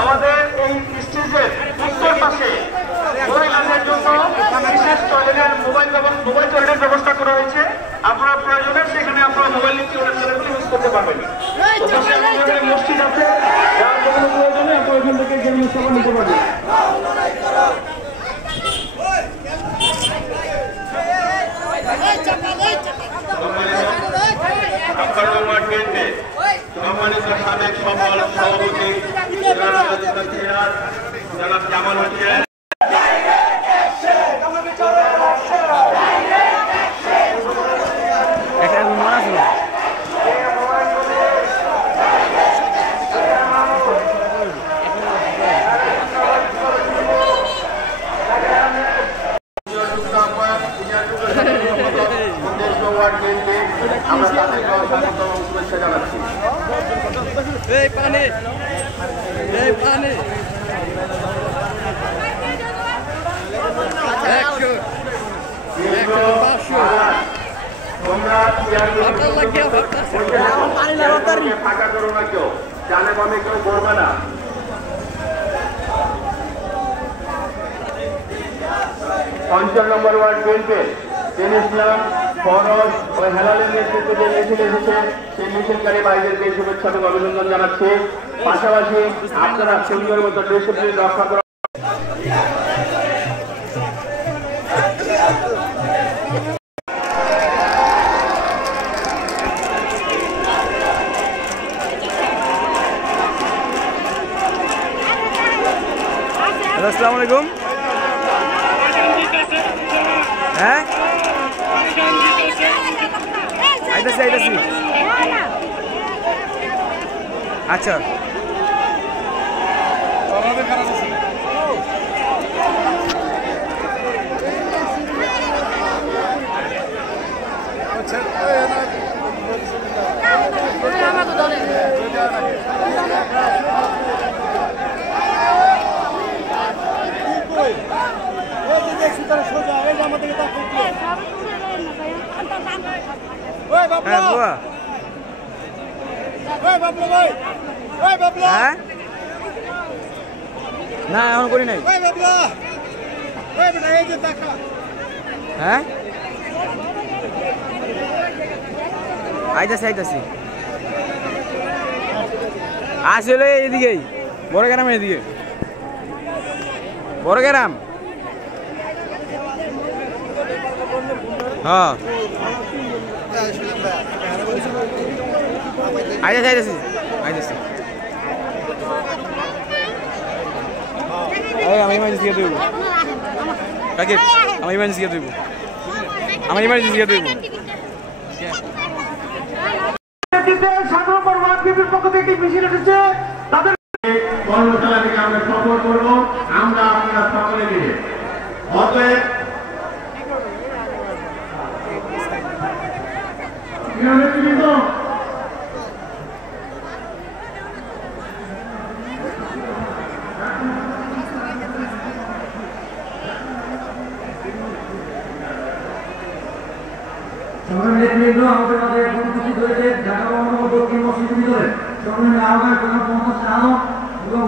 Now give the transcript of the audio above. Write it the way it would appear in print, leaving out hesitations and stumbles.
আমাদের এই স্টেজের উত্তর পাশে মহিলাদের জন্য বিশেষ টয়লেটের মোবাইল টয়লেটের ব্যবস্থা করা হয়েছে। আপনারা প্রয়োজনে সেখানে আপনারা মোবাইল টয়লেটগুলো ইউজ করতে পারবেন। মসজিদ আছে, যার জন্য প্রয়োজনে আপনারা ওইখান থেকে গেম সেবা নিতে পারবেন। সম্মানিত সাবেক সফল সভাপতি জনাব জামাল হোসেন, আমরা তাদেরকে স্বাগত এবং শুভেচ্ছা জানাচ্ছি। ফাঁকা করো না, কেউ জানে বামে কেউ করবে না। পঞ্চাশ নম্বর ওয়ার্ড বিএনপি ইসলাম ফরজ ও হেলালের নেতৃত্বে যে মিছিল এসেছে সেই মিছিলকারী ভাইদেরকে শুভেচ্ছা এবং অভিনন্দন জানাচ্ছি। পাশাপাশি আপনারা সুন্দর মতো ডিসিপ্লিন রক্ষা করা। আসসালামু আলাইকুম। হ্যাঁ আইতাছি আচ্ছা না এখন করি নাই। হ্যাঁ আইতাছি আসলে এদিকেই বড় গ্রাম, এদিকে বড় গ্রাম। হ্যাঁ আইতাছি আমি ইমার্জেন্সি দিয়ে দেবো রাকিব, আমি ইমার্জেন্সি দিয়ে দেবো, আমার ইমার্জেন্সি দিয়ে দেবো। পক্ষ থেকে মিছিল উঠেছে, তাদের কর্মশালা থেকে আমরা সফল করবো, আমরা আপনারা সকলে মিলে। অতএব আমাদের মাঝে এখন উপস্থিত হয়েছে ঢাকা মহানগর দক্ষিণ মসজিদ ভিতরে আহ্বায়ক প্রধান মোহাম্মদ শাহ এবং